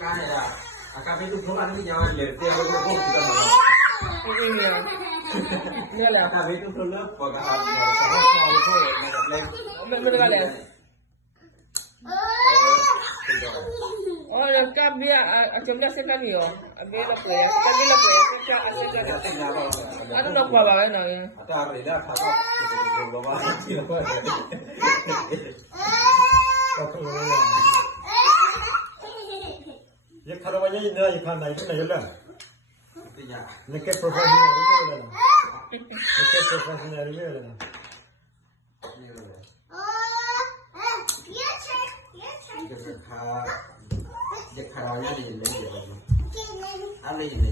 Kaya, kami itu bukan ini jangan berarti aku pun kita mau. Iya. Iya lah. Kami itu dulu bukan aku sama kalau itu lagi. Bener kali ya. Oh, lengkap dia. Acomnya sekarang yo. Abila po ya. Abila po ya. Ano na pa ba na ya? Atau hari ini apa kok? Bawa siapa? ये खरवाया ही ना ये खाना है ना ये ला Tidak. निके प्रोफेशनल है ये ला निके प्रोफेशनल है ये ला Dia karawanya di sini. Apa ini?